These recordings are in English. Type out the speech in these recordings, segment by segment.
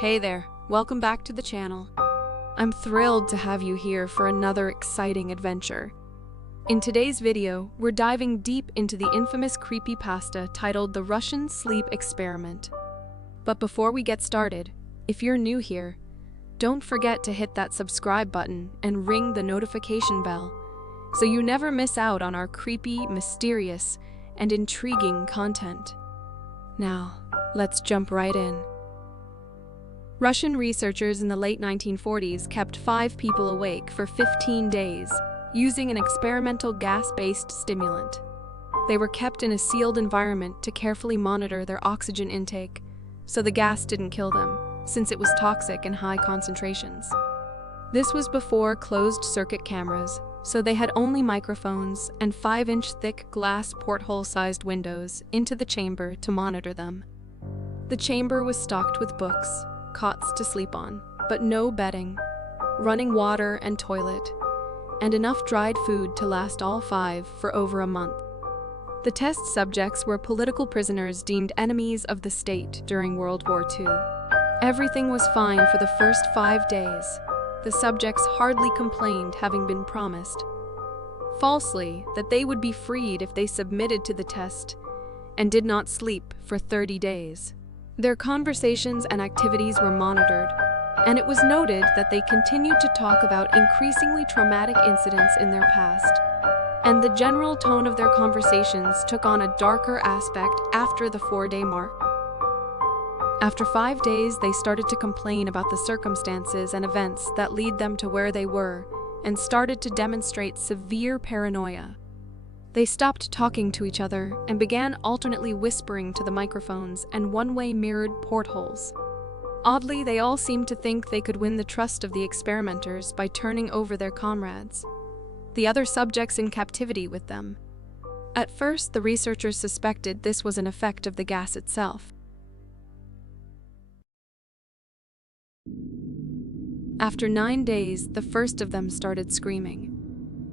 Hey there, welcome back to the channel. I'm thrilled to have you here for another exciting adventure. In today's video, we're diving deep into the infamous creepypasta titled The Russian Sleep Experiment. But before we get started, if you're new here, don't forget to hit that subscribe button and ring the notification bell so you never miss out on our creepy, mysterious, and intriguing content. Now, let's jump right in. Russian researchers in the late 1940s kept 5 people awake for 15 days using an experimental gas-based stimulant. They were kept in a sealed environment to carefully monitor their oxygen intake, so the gas didn't kill them, since it was toxic in high concentrations. This was before closed-circuit cameras, so they had only microphones and 5-inch thick glass porthole-sized windows into the chamber to monitor them. The chamber was stocked with books, cots to sleep on, but no bedding, running water and toilet, and enough dried food to last all 5 for over a month. The test subjects were political prisoners deemed enemies of the state during World War II. Everything was fine for the first 5 days. The subjects hardly complained, having been promised, falsely, that they would be freed if they submitted to the test and did not sleep for 30 days. Their conversations and activities were monitored, and it was noted that they continued to talk about increasingly traumatic incidents in their past, and the general tone of their conversations took on a darker aspect after the 4-day mark. After 5 days, they started to complain about the circumstances and events that lead them to where they were, and started to demonstrate severe paranoia. They stopped talking to each other and began alternately whispering to the microphones and one-way mirrored portholes. Oddly, they all seemed to think they could win the trust of the experimenters by turning over their comrades, the other subjects in captivity with them. At first, the researchers suspected this was an effect of the gas itself. After 9 days, the first of them started screaming.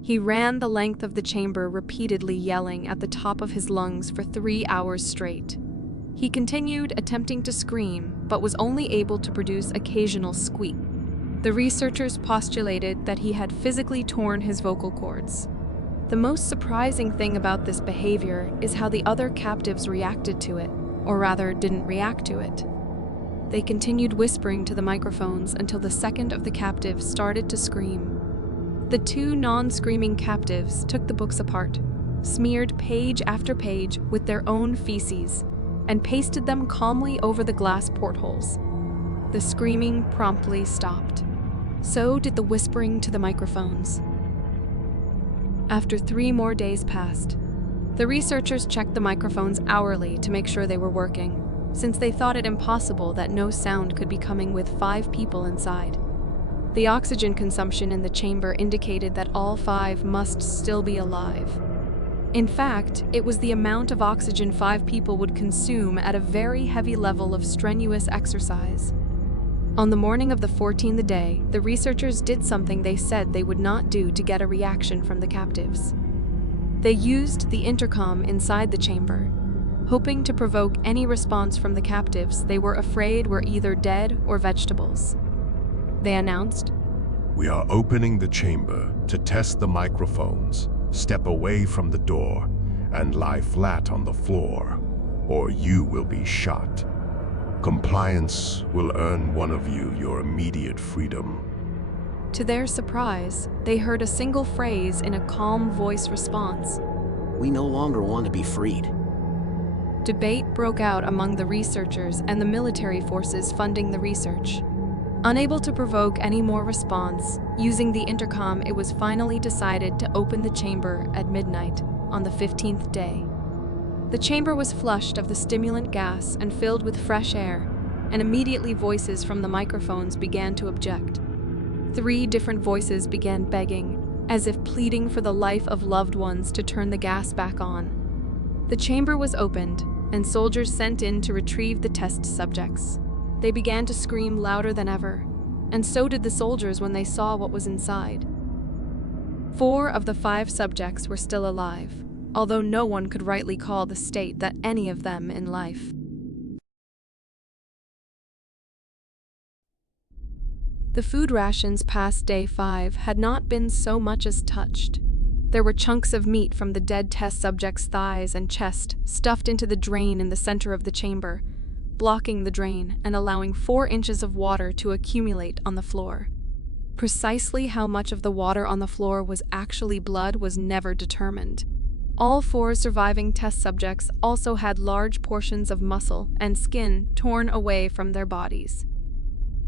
He ran the length of the chamber, repeatedly yelling at the top of his lungs for 3 hours straight. He continued attempting to scream, but was only able to produce occasional squeak. The researchers postulated that he had physically torn his vocal cords. The most surprising thing about this behavior is how the other captives reacted to it, or rather didn't react to it. They continued whispering to the microphones until the second of the captives started to scream. The 2 non-screaming captives took the books apart, smeared page after page with their own feces, and pasted them calmly over the glass portholes. The screaming promptly stopped. So did the whispering to the microphones. After 3 more days passed, the researchers checked the microphones hourly to make sure they were working, since they thought it impossible that no sound could be coming with 5 people inside. The oxygen consumption in the chamber indicated that all 5 must still be alive. In fact, it was the amount of oxygen 5 people would consume at a very heavy level of strenuous exercise. On the morning of the 14th day, the researchers did something they said they would not do to get a reaction from the captives. They used the intercom inside the chamber, hoping to provoke any response from the captives they were afraid were either dead or vegetables. They announced, "We are opening the chamber to test the microphones. Step away from the door and lie flat on the floor, or you will be shot. Compliance will earn one of you your immediate freedom." To their surprise, they heard a single phrase in a calm voice response. "We no longer want to be freed." Debate broke out among the researchers and the military forces funding the research. Unable to provoke any more response, using the intercom, it was finally decided to open the chamber at midnight on the 15th day. The chamber was flushed of the stimulant gas and filled with fresh air, and immediately voices from the microphones began to object. 3 different voices began begging, as if pleading for the life of loved ones to turn the gas back on. The chamber was opened, and soldiers sent in to retrieve the test subjects. They began to scream louder than ever, and so did the soldiers when they saw what was inside. 4 of the 5 subjects were still alive, although no one could rightly call the state that any of them in life. The food rations past day 5 had not been so much as touched. There were chunks of meat from the dead test subject's thighs and chest stuffed into the drain in the center of the chamber, blocking the drain and allowing 4 inches of water to accumulate on the floor. Precisely how much of the water on the floor was actually blood was never determined. All 4 surviving test subjects also had large portions of muscle and skin torn away from their bodies.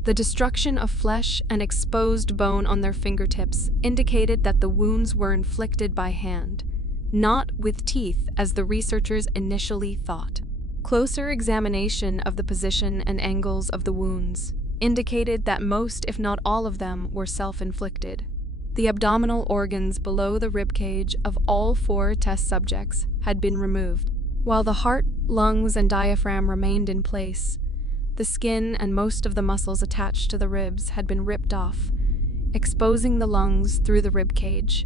The destruction of flesh and exposed bone on their fingertips indicated that the wounds were inflicted by hand, not with teeth as the researchers initially thought. Closer examination of the position and angles of the wounds indicated that most, if not all of them, were self-inflicted. The abdominal organs below the ribcage of all 4 test subjects had been removed, while the heart, lungs, and diaphragm remained in place. The skin and most of the muscles attached to the ribs had been ripped off, exposing the lungs through the ribcage.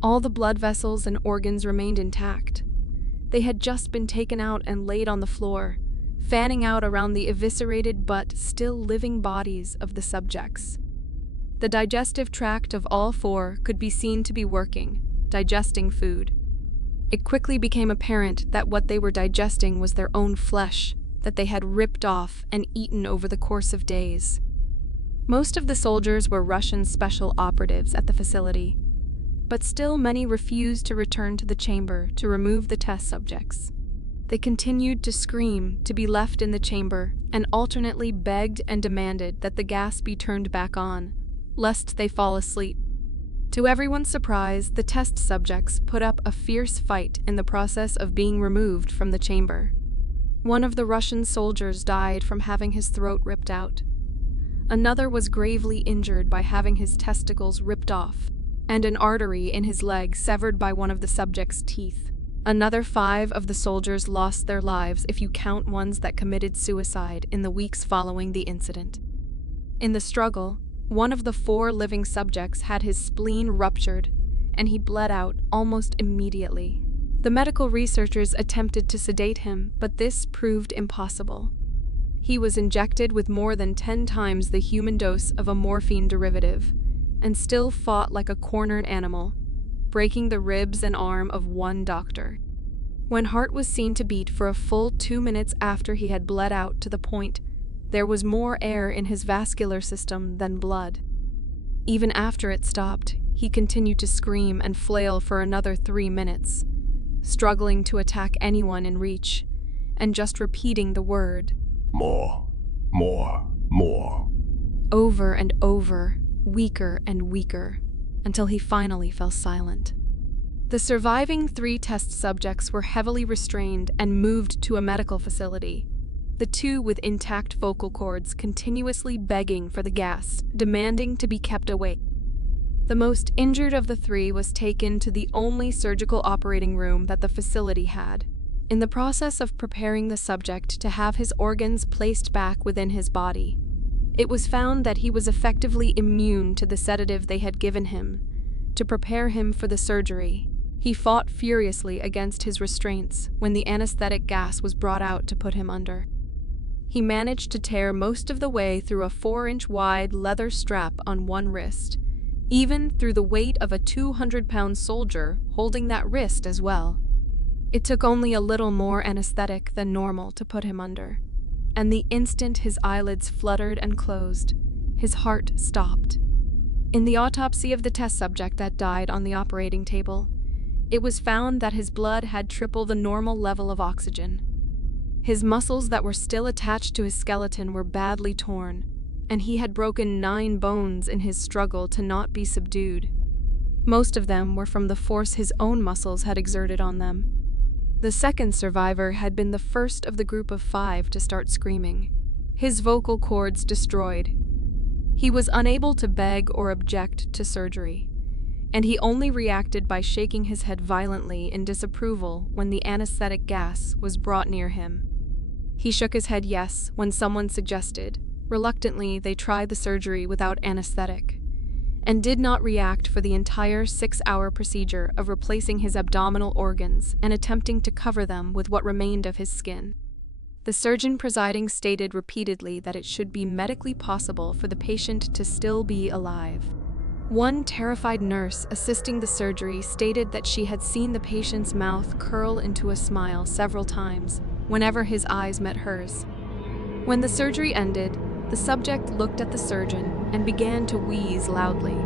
All the blood vessels and organs remained intact. They had just been taken out and laid on the floor, fanning out around the eviscerated but still living bodies of the subjects. The digestive tract of all 4 could be seen to be working, digesting food. It quickly became apparent that what they were digesting was their own flesh that they had ripped off and eaten over the course of days. Most of the soldiers were Russian special operatives at the facility, but still many refused to return to the chamber to remove the test subjects. They continued to scream to be left in the chamber and alternately begged and demanded that the gas be turned back on, lest they fall asleep. To everyone's surprise, the test subjects put up a fierce fight in the process of being removed from the chamber. One of the Russian soldiers died from having his throat ripped out. Another was gravely injured by having his testicles ripped off, and an artery in his leg severed by one of the subject's teeth. Another 5 of the soldiers lost their lives if you count ones that committed suicide in the weeks following the incident. In the struggle, one of the 4 living subjects had his spleen ruptured, and he bled out almost immediately. The medical researchers attempted to sedate him, but this proved impossible. He was injected with more than 10 times the human dose of a morphine derivative, and still fought like a cornered animal, breaking the ribs and arm of one doctor. When heart was seen to beat for a full 2 minutes after he had bled out to the point there was more air in his vascular system than blood. Even after it stopped, he continued to scream and flail for another 3 minutes, struggling to attack anyone in reach, and just repeating the word, More, more, more. over and over, weaker and weaker, until he finally fell silent. The surviving 3 test subjects were heavily restrained and moved to a medical facility, the 2 with intact vocal cords continuously begging for the gas, demanding to be kept awake. The most injured of the 3 was taken to the only surgical operating room that the facility had. In the process of preparing the subject to have his organs placed back within his body, it was found that he was effectively immune to the sedative they had given him to prepare him for the surgery. He fought furiously against his restraints when the anesthetic gas was brought out to put him under. He managed to tear most of the way through a 4-inch wide leather strap on one wrist, even through the weight of a 200-pound soldier holding that wrist as well. It took only a little more anesthetic than normal to put him under, and the instant his eyelids fluttered and closed, his heart stopped. In the autopsy of the test subject that died on the operating table, it was found that his blood had triple the normal level of oxygen. His muscles that were still attached to his skeleton were badly torn, and he had broken 9 bones in his struggle to not be subdued. Most of them were from the force his own muscles had exerted on them. The second survivor had been the first of the group of 5 to start screaming, his vocal cords destroyed. He was unable to beg or object to surgery, and he only reacted by shaking his head violently in disapproval when the anesthetic gas was brought near him. He shook his head yes when someone suggested. Reluctantly, they tried the surgery without anesthetic, and did not react for the entire 6-hour procedure of replacing his abdominal organs and attempting to cover them with what remained of his skin. The surgeon presiding stated repeatedly that it should be medically possible for the patient to still be alive. One terrified nurse assisting the surgery stated that she had seen the patient's mouth curl into a smile several times whenever his eyes met hers. When the surgery ended, the subject looked at the surgeon and began to wheeze loudly,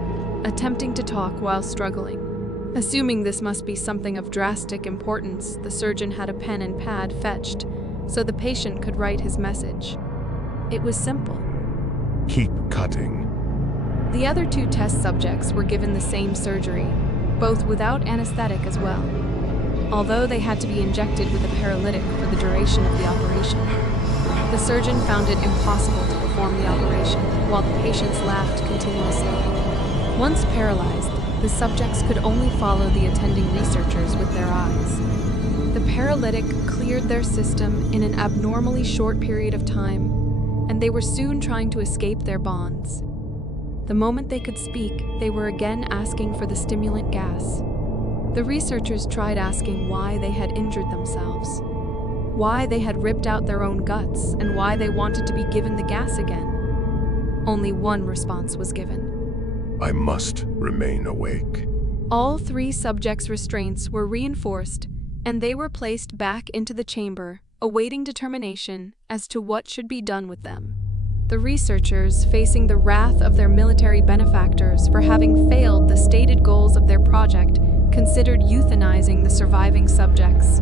attempting to talk while struggling. Assuming this must be something of drastic importance, the surgeon had a pen and pad fetched so the patient could write his message. It was simple. Keep cutting. The other two test subjects were given the same surgery, both without anesthetic as well, although they had to be injected with a paralytic for the duration of the operation. The surgeon found it impossible to perform the operation, while the patients laughed continuously. Once paralyzed, the subjects could only follow the attending researchers with their eyes. The paralytic cleared their system in an abnormally short period of time, and they were soon trying to escape their bonds. The moment they could speak, they were again asking for the stimulant gas. The researchers tried asking why they had injured themselves, why they had ripped out their own guts, and why they wanted to be given the gas again. Only one response was given. I must remain awake. All three subjects' restraints were reinforced, and they were placed back into the chamber, awaiting determination as to what should be done with them. The researchers, facing the wrath of their military benefactors for having failed the stated goals of their project, considered euthanizing the surviving subjects.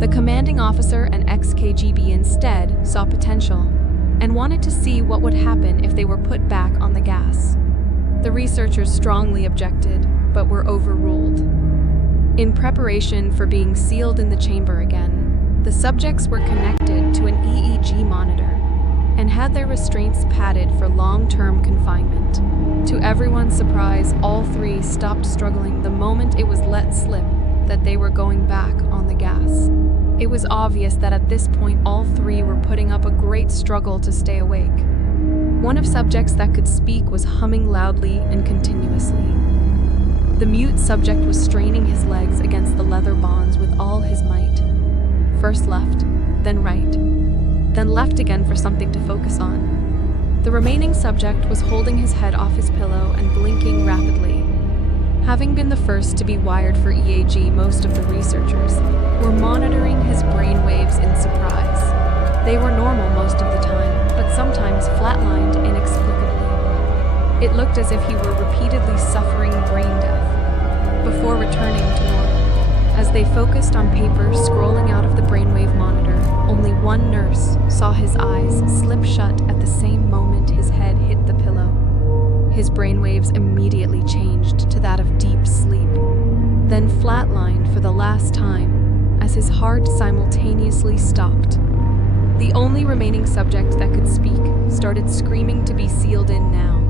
The commanding officer and ex-KGB instead saw potential and wanted to see what would happen if they were put back on the gas. The researchers strongly objected, but were overruled. In preparation for being sealed in the chamber again, the subjects were connected to an EEG monitor and had their restraints padded for long-term confinement. To everyone's surprise, all three stopped struggling the moment it was let slip that they were going back on the gas. It was obvious that at this point all three were putting up a great struggle to stay awake. One of subjects that could speak was humming loudly and continuously. The mute subject was straining his legs against the leather bonds with all his might. First left, then right, then left again for something to focus on. The remaining subject was holding his head off his pillow and blinking rapidly. Having been the first to be wired for EEG, most of the researchers were monitoring his brainwaves in surprise. They were normal most of the time, but sometimes flatlined inexplicably. It looked as if he were repeatedly suffering brain death before returning to normal. As they focused on paper scrolling out of the brainwave monitor, only one nurse saw his eyes slip shut at the same moment his head hit the pillow. His brainwaves immediately changed to that of deep sleep, then flatlined for the last time as his heart simultaneously stopped. The only remaining subject that could speak started screaming to be sealed in now.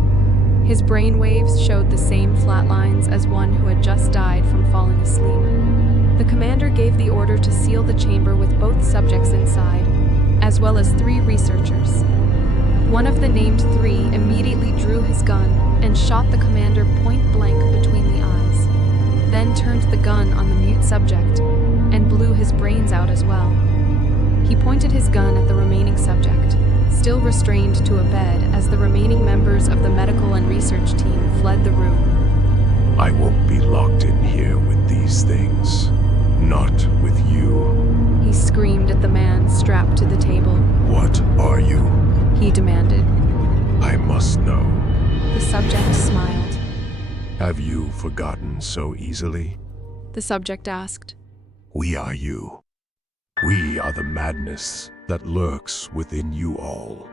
His brainwaves showed the same flat lines as one who had just died from falling asleep. The commander gave the order to seal the chamber with both subjects inside, as well as 3 researchers. One of the named 3 immediately drew his gun and shot the commander point blank between the eyes, then turned the gun on the mute subject and blew his brains out as well. He pointed his gun at the remaining subject, still restrained to a bed as the remaining members of the medical and research team fled the room. I won't be locked in here with these things. Not with you. He screamed at the man strapped to the table. What are you? He demanded. I must know. The subject smiled. Have you forgotten so easily? The subject asked. We are you. We are the madness that lurks within you all,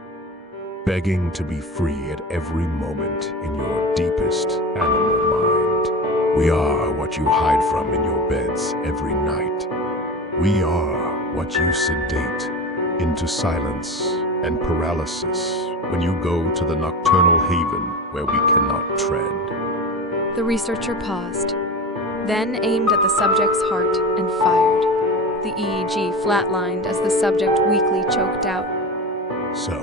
begging to be free at every moment in your deepest animal mind. We are what you hide from in your beds every night. We are what you sedate into silence and paralysis when you go to the nocturnal haven where we cannot tread. The researcher paused, then aimed at the subject's heart and fired. The EEG flatlined as the subject weakly choked out. So,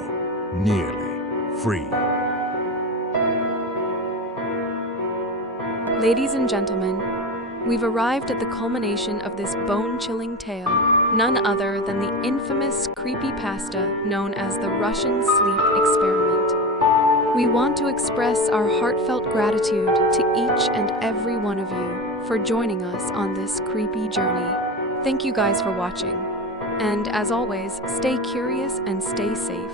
nearly free. Ladies and gentlemen, we've arrived at the culmination of this bone-chilling tale. none other than the infamous creepypasta known as the Russian sleep experiment. We want to express our heartfelt gratitude to each and every one of you for joining us on this creepy journey. Thank you guys for watching. And as always, stay curious and stay safe.